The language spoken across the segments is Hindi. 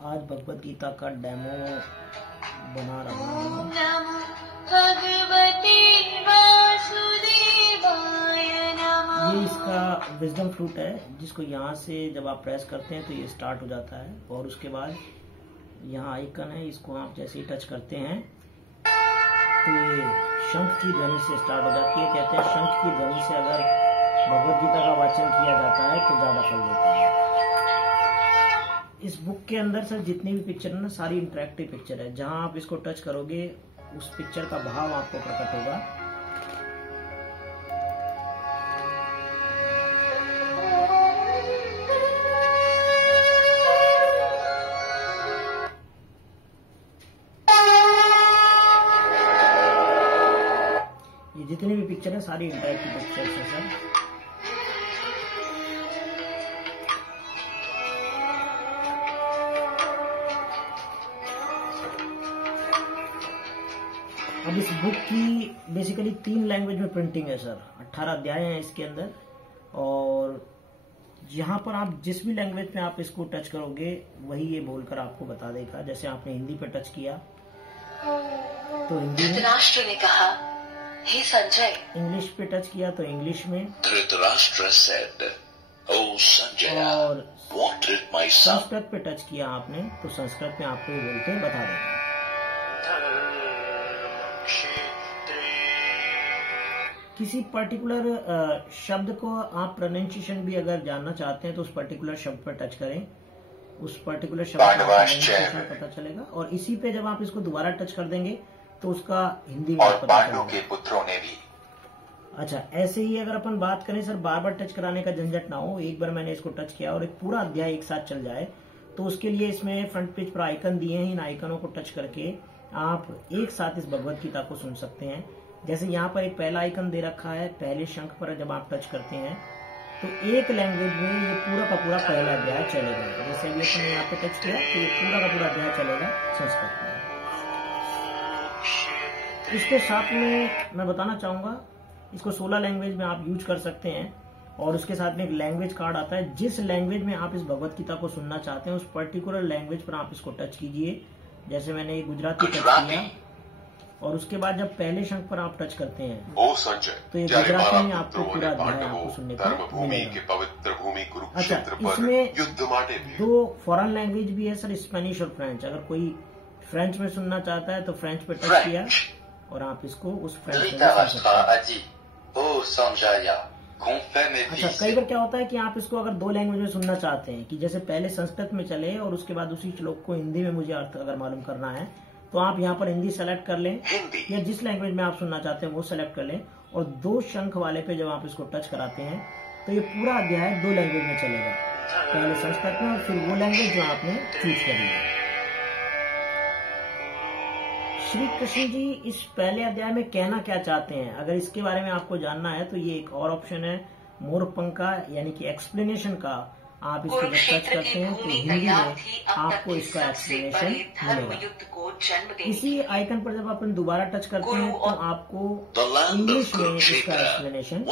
आज भगवत गीता का डेमो बना रहा हूँ। ये इसका विजडम फ्रूट है, जिसको यहाँ से जब आप प्रेस करते हैं तो ये स्टार्ट हो जाता है, और उसके बाद यहाँ आइकन है, इसको आप जैसे ही टच करते हैं तो ये शंख की ध्वनि से स्टार्ट हो जाती है। कहते हैं शंख की ध्वनि से अगर भगवत गीता का वाचन किया जाता है तो ज्यादा फल देता है। इस बुक के अंदर सर जितनी भी पिक्चर है ना, सारी इंटरेक्टिव पिक्चर है। जहां आप इसको टच करोगे उस पिक्चर का भाव आपको प्रकट होगा। ये जितनी भी पिक्चर है सारी इंटरेक्टिव पिक्चर है सर। अब इस बुक की बेसिकली 3 लैंग्वेज में प्रिंटिंग है सर। 18 अध्याय हैं इसके अंदर, और यहाँ पर आप जिस भी लैंग्वेज में आप इसको टच करोगे वही ये बोलकर आपको बता देगा। जैसे आपने हिंदी पे टच किया तो हिंदी में, धृतराष्ट्र ने कहा, हे संजय। इंग्लिश पे टच किया तो इंग्लिश में, धृतराष्ट्र said, "O Sanjaya, और what did my son?" Sanskrit पे टच किया आपने तो संस्कृत में आपको ये बोल के बता देगा। किसी पर्टिकुलर शब्द को आप प्रोनाउंसिएशन भी अगर जानना चाहते हैं तो उस पर्टिकुलर शब्द पर टच करें, उस पर्टिकुलर शब्द का प्रोनाउंसिएशन पता चलेगा। और इसी पे जब आप इसको दोबारा टच कर देंगे तो उसका हिंदी में और पता पांडवों चलेगा। के पुत्रों ने भी। अच्छा, ऐसे ही अगर अपन बात करें सर, बार बार टच कराने का झंझट ना हो, एक बार मैंने इसको टच किया और एक पूरा अध्याय एक साथ चल जाए, तो उसके लिए इसमें फ्रंट पेज पर आइकन दिए हैं। इन आइकनों को टच करके आप एक साथ इस भगवत गीता को सुन सकते हैं। जैसे यहाँ पर एक पहला आइकन दे रखा है, पहले शंख पर जब आप टच करते हैं तो एक लैंग्वेज में ये पूरा का पूरा पहला अध्याय चलेगा। जैसे अभी अपन यहाँ पे टच किया तो ये पूरा का पूरा अध्याय चलेगा संस्कृत में। इसके साथ में मैं बताना चाहूंगा, इसको 16 लैंग्वेज में आप यूज कर सकते हैं, और उसके साथ में एक लैंग्वेज कार्ड आता है। जिस लैंग्वेज में आप इस भगवत गीता को सुनना चाहते हैं उस पर्टिकुलर लैंग्वेज पर आप इसको टच कीजिए। जैसे मैंने गुजराती टच किया, और उसके बाद जब पहले शंख पर आप टच करते हैं ओ संजय, तो ये गुजराती में आपको पूरा अध्याय आपको सुनने को मिलेगा। पवित्र भूमि अच्छा, कुरुक्षेत्र पर इसमें युद्ध माटे 2 फॉरेन लैंग्वेज भी है सर, स्पेनिश और फ्रेंच। अगर कोई फ्रेंच में सुनना चाहता है तो फ्रेंच पे टच किया और आप इसको उस फ्रेंच में सुन सकते हैं। अच्छा, कई बार क्या होता है कि आप इसको अगर 2 लैंग्वेज में सुनना चाहते हैं, कि जैसे पहले संस्कृत में चले और उसके बाद उसी श्लोक को हिंदी में मुझे अर्थ अगर मालूम करना है, तो आप यहाँ पर हिंदी सेलेक्ट कर लें, या जिस लैंग्वेज में आप सुनना चाहते हैं वो सेलेक्ट कर लें, और 2 शंख वाले पे जब आप इसको टच कराते हैं तो ये पूरा अध्याय 2 लैंग्वेज में चलेगा, पहले संस्कृत में और फिर वो लैंग्वेज जो आपने चूज करी है। श्री कृष्ण जी इस पहले अध्याय में कहना क्या चाहते हैं, अगर इसके बारे में आपको जानना है तो ये एक और ऑप्शन है मोरपंख का, यानी कि एक्सप्लेनेशन का। आप इसको जब टच करते हैं तो हिंदी में आपको इसका एक्सप्लेनेशन मिलेगा। इसी आइकन पर जब अपन दोबारा टच करते हैं तो आपको इंग्लिश में इसका एक्सप्लेनेशन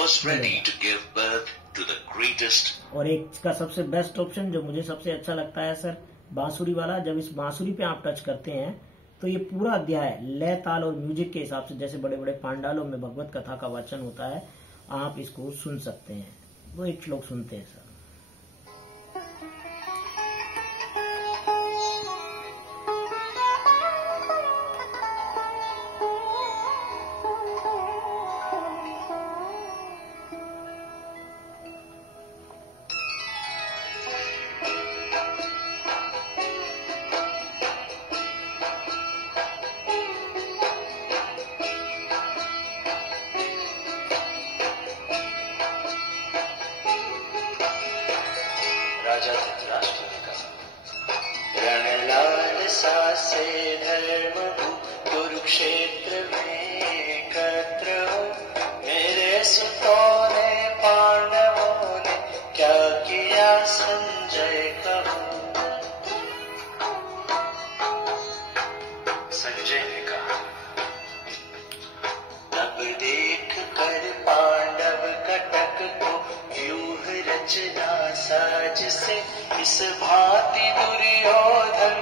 मिलेगा। और एक इसका सबसे बेस्ट ऑप्शन जो मुझे सबसे अच्छा लगता है सर, बांसुरी वाला। जब इस बांसुरी पे आप टच करते हैं तो ये पूरा अध्याय लय ताल और म्यूजिक के हिसाब से, जैसे बड़े बड़े पांडालों में भगवत कथा का वाचन होता है, आप इसको सुन सकते हैं। वो एक श्लोक सुनते हैं सर। राजा धृतराष्ट्र ने कहा, रणलाल सा से धर्म हो कुरुक्षेत्र में एकत्र हो, मेरे सुतों ने पांडवों ने क्या किया संजय कहो। संजय ने कहा, तब देख कर पांडव कटक को व्यूह रचना साज से, इस भांति दुर्योधन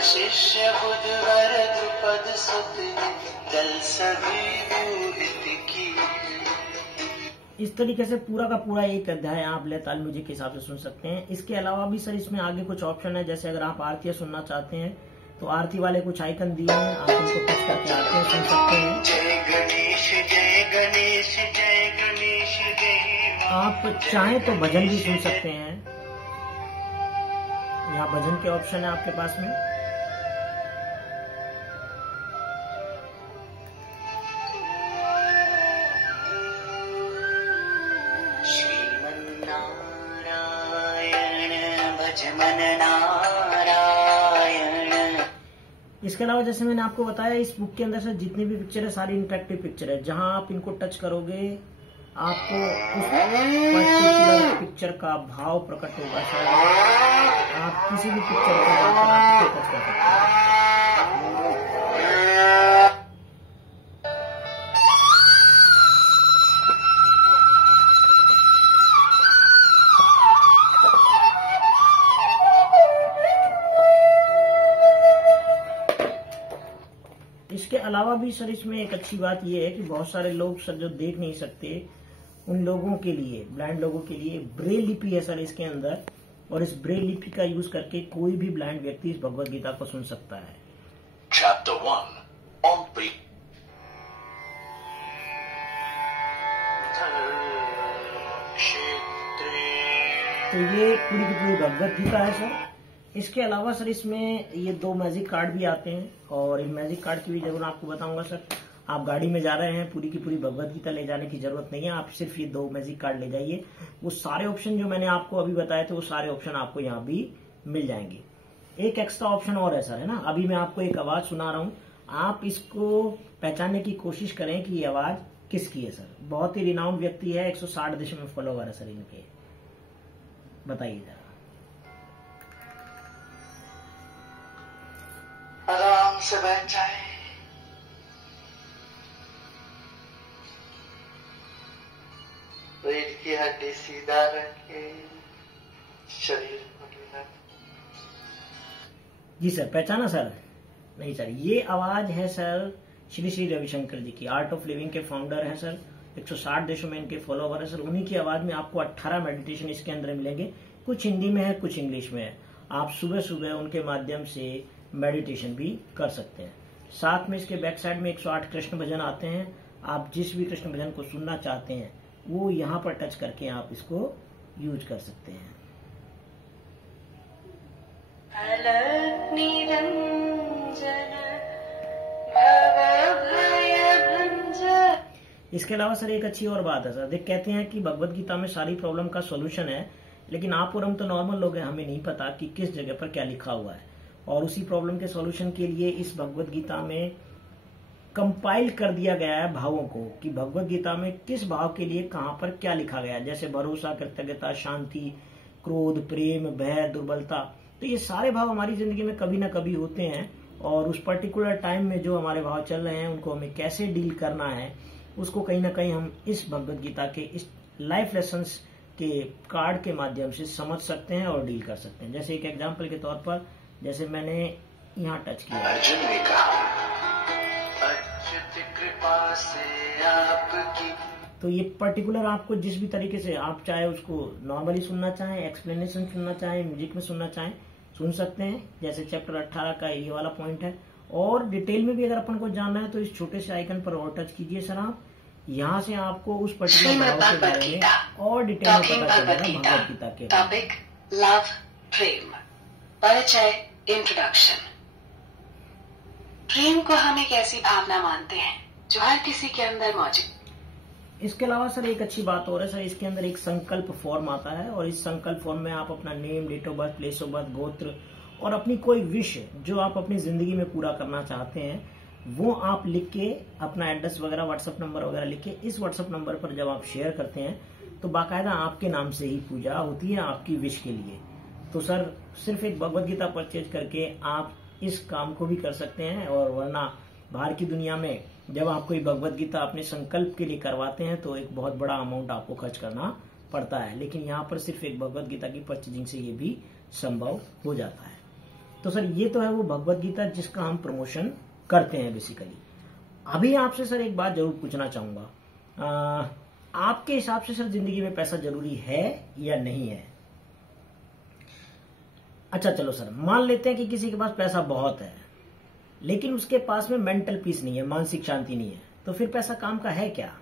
शिष्य बुधवर द्रुपद सुत दल सभी मोहित की। इस तरीके से पूरा का पूरा एक अध्याय आप लय ताल म्यूजिक के हिसाब से सुन सकते हैं। इसके अलावा भी सर इसमें आगे कुछ ऑप्शन है, जैसे अगर आप आरती सुनना चाहते हैं तो आरती वाले कुछ आइकन दिए हैं, आप उनको टच करके आरती सुन सकते हैं। जय गणेश जय गणेश जय गणेश देवा। आप चाहें तो भजन भी सुन सकते हैं, यहाँ भजन के ऑप्शन है आपके पास में। इसके अलावा जैसे मैंने आपको बताया इस बुक के अंदर से जितनी भी पिक्चर है सारी इंटरेक्टिव पिक्चर है, जहां आप इनको टच करोगे आपको उस पर्टिकुलर पिक्चर का भाव प्रकट होगा। सर आप किसी भी पिक्चर को टच कर सकते हैं। इसके अलावा भी सर इसमें एक अच्छी बात यह है कि बहुत सारे लोग सर जो देख नहीं सकते उन लोगों के लिए, ब्लाइंड लोगों के लिए ब्रेल लिपि है सर इसके अंदर, और इस ब्रेल लिपि का यूज करके कोई भी ब्लाइंड व्यक्ति इस भगवद गीता को सुन सकता है। Chapter 1 on तो ये पूरी की पूरी भगवद गीता है सर। इसके अलावा सर इसमें ये 2 मैजिक कार्ड भी आते हैं, और इन मैजिक कार्ड की भी जरूर आपको बताऊंगा सर। आप गाड़ी में जा रहे हैं, पूरी की पूरी भगवद गीता ले जाने की जरूरत नहीं है, आप सिर्फ ये 2 मैजिक कार्ड ले जाइए। वो सारे ऑप्शन जो मैंने आपको अभी बताए थे वो सारे ऑप्शन आपको यहाँ भी मिल जाएंगे। एक एक्स्ट्रा ऑप्शन और है सर, है ना। अभी मैं आपको एक आवाज सुना रहा हूँ, आप इसको पहचानने की कोशिश करें कि ये आवाज किसकी है सर। बहुत ही रिनाउंड व्यक्ति है, 160 देशों में फॉलोवर है सर इनके। बताइए जरा। आराम से बैठ जाए, रीढ़ की हड्डी सीधा रखे, शरीर को ढीला। जी सर, पहचाना सर? नहीं सर, ये आवाज है सर श्री श्री रविशंकर जी की, आर्ट ऑफ लिविंग के फाउंडर हैं सर। 160 देशों में इनके फॉलोवर है सर। उन्हीं की आवाज में आपको 18 मेडिटेशन इसके अंदर मिलेंगे, कुछ हिंदी में है कुछ इंग्लिश में है। आप सुबह सुबह उनके माध्यम से मेडिटेशन भी कर सकते हैं। साथ में इसके बैक साइड में 108 कृष्ण भजन आते हैं। आप जिस भी कृष्ण भजन को सुनना चाहते हैं वो यहाँ पर टच करके आप इसको यूज कर सकते हैं। इसके अलावा सर एक अच्छी और बात है सर, देख कहते हैं कि भगवत गीता में सारी प्रॉब्लम का सॉल्यूशन है, लेकिन आप और हम तो नॉर्मल लोग हैं, हमें नहीं पता कि किस जगह पर क्या लिखा हुआ है। और उसी प्रॉब्लम के सॉल्यूशन के लिए इस भगवत गीता में कंपाइल कर दिया गया है भावों को, कि भगवत गीता में किस भाव के लिए कहां पर क्या लिखा गया है। जैसे भरोसा, कृतज्ञता, शांति, क्रोध, प्रेम, भय, दुर्बलता। तो ये सारे भाव हमारी जिंदगी में कभी ना कभी होते हैं, और उस पर्टिकुलर टाइम में जो हमारे भाव चल रहे हैं उनको हमें कैसे डील करना है उसको कहीं ना कहीं हम इस भगवत गीता के इस लाइफ लेसन्स के कार्ड के माध्यम से समझ सकते हैं और डील कर सकते हैं। जैसे एक एग्जांपल के तौर पर, जैसे मैंने यहाँ टच किया, अर्जुन ने कहा, अच्युत कृपा से आपकी। तो ये पर्टिकुलर आपको जिस भी तरीके से आप चाहे उसको नॉर्मली सुनना चाहें, एक्सप्लेनेशन सुनना चाहें, म्यूजिक में सुनना चाहें, सुन सकते हैं। जैसे चैप्टर 18 का ये वाला पॉइंट है। और डिटेल में भी अगर अपन को जानना है तो इस छोटे से आइकन पर और टच कीजिए सर आप। यहाँ से आपको उस पर्टिकुलर भाव के बारे में और डिटेल में पता चलेगा भगवत गीता के। टॉपिक लव, प्रेम, परिचय, इंट्रोडक्शन। प्रेम को हम एक ऐसी भावना मानते हैं जो हर किसी के अंदर मौजूद। इसके अलावा सर एक अच्छी बात और है सर, इसके अंदर एक संकल्प फॉर्म आता है, और इस संकल्प फॉर्म में आप अपना name, date of birth, place of birth, गोत्र और अपनी कोई विश जो आप अपनी जिंदगी में पूरा करना चाहते हैं वो आप लिख के, अपना एड्रेस वगैरह, व्हाट्सएप नंबर वगैरह लिख के इस व्हाट्सएप नंबर पर जब आप शेयर करते हैं तो बाकायदा आपके नाम से ही पूजा होती है आपकी विश के लिए। तो सर सिर्फ एक भगवत गीता परचेज करके आप इस काम को भी कर सकते हैं। और वरना बाहर की दुनिया में जब आप कोई भगवत गीता अपने संकल्प के लिए करवाते हैं तो एक बहुत बड़ा अमाउंट आपको खर्च करना पड़ता है, लेकिन यहाँ पर सिर्फ एक भगवत गीता की परचेजिंग से ये भी संभव हो जाता है। तो सर ये तो है वो भगवत गीता जिसका हम प्रमोशन करते हैं बेसिकली। अभी आपसे सर एक बात जरूर पूछना चाहूंगा, आपके हिसाब से सर जिंदगी में पैसा जरूरी है या नहीं है? अच्छा चलो सर, मान लेते हैं कि किसी के पास पैसा बहुत है लेकिन उसके पास में मेंटल पीस नहीं है, मानसिक शांति नहीं है, तो फिर पैसा काम का है क्या?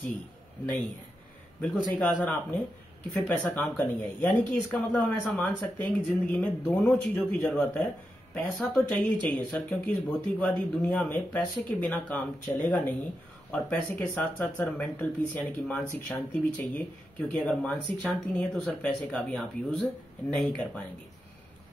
जी नहीं है। बिल्कुल सही कहा सर आपने कि फिर पैसा काम का नहीं है। यानी कि इसका मतलब हम ऐसा मान सकते हैं कि जिंदगी में दोनों चीजों की जरूरत है। पैसा तो चाहिए ही चाहिए सर, क्योंकि इस भौतिकवादी दुनिया में पैसे के बिना काम चलेगा नहीं, और पैसे के साथ साथ सर मेंटल पीस यानी कि मानसिक शांति भी चाहिए, क्योंकि अगर मानसिक शांति नहीं है तो सर पैसे का भी आप यूज नहीं कर पाएंगे।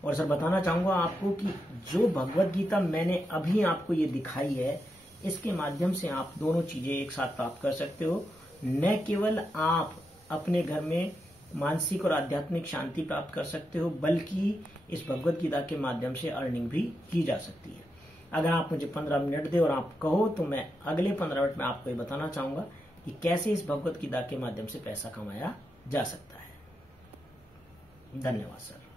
और सर बताना चाहूंगा आपको कि जो भगवत गीता मैंने अभी आपको ये दिखाई है, इसके माध्यम से आप दोनों चीजें एक साथ प्राप्त कर सकते हो। न केवल आप अपने घर में मानसिक और आध्यात्मिक शांति प्राप्त कर सकते हो, बल्कि इस भगवत गीता के माध्यम से अर्निंग भी की जा सकती है। अगर आप मुझे 15 मिनट दे और आप कहो तो मैं अगले 15 मिनट में आपको ये बताना चाहूंगा कि कैसे इस भगवत गीता के माध्यम से पैसा कमाया जा सकता है। धन्यवाद सर।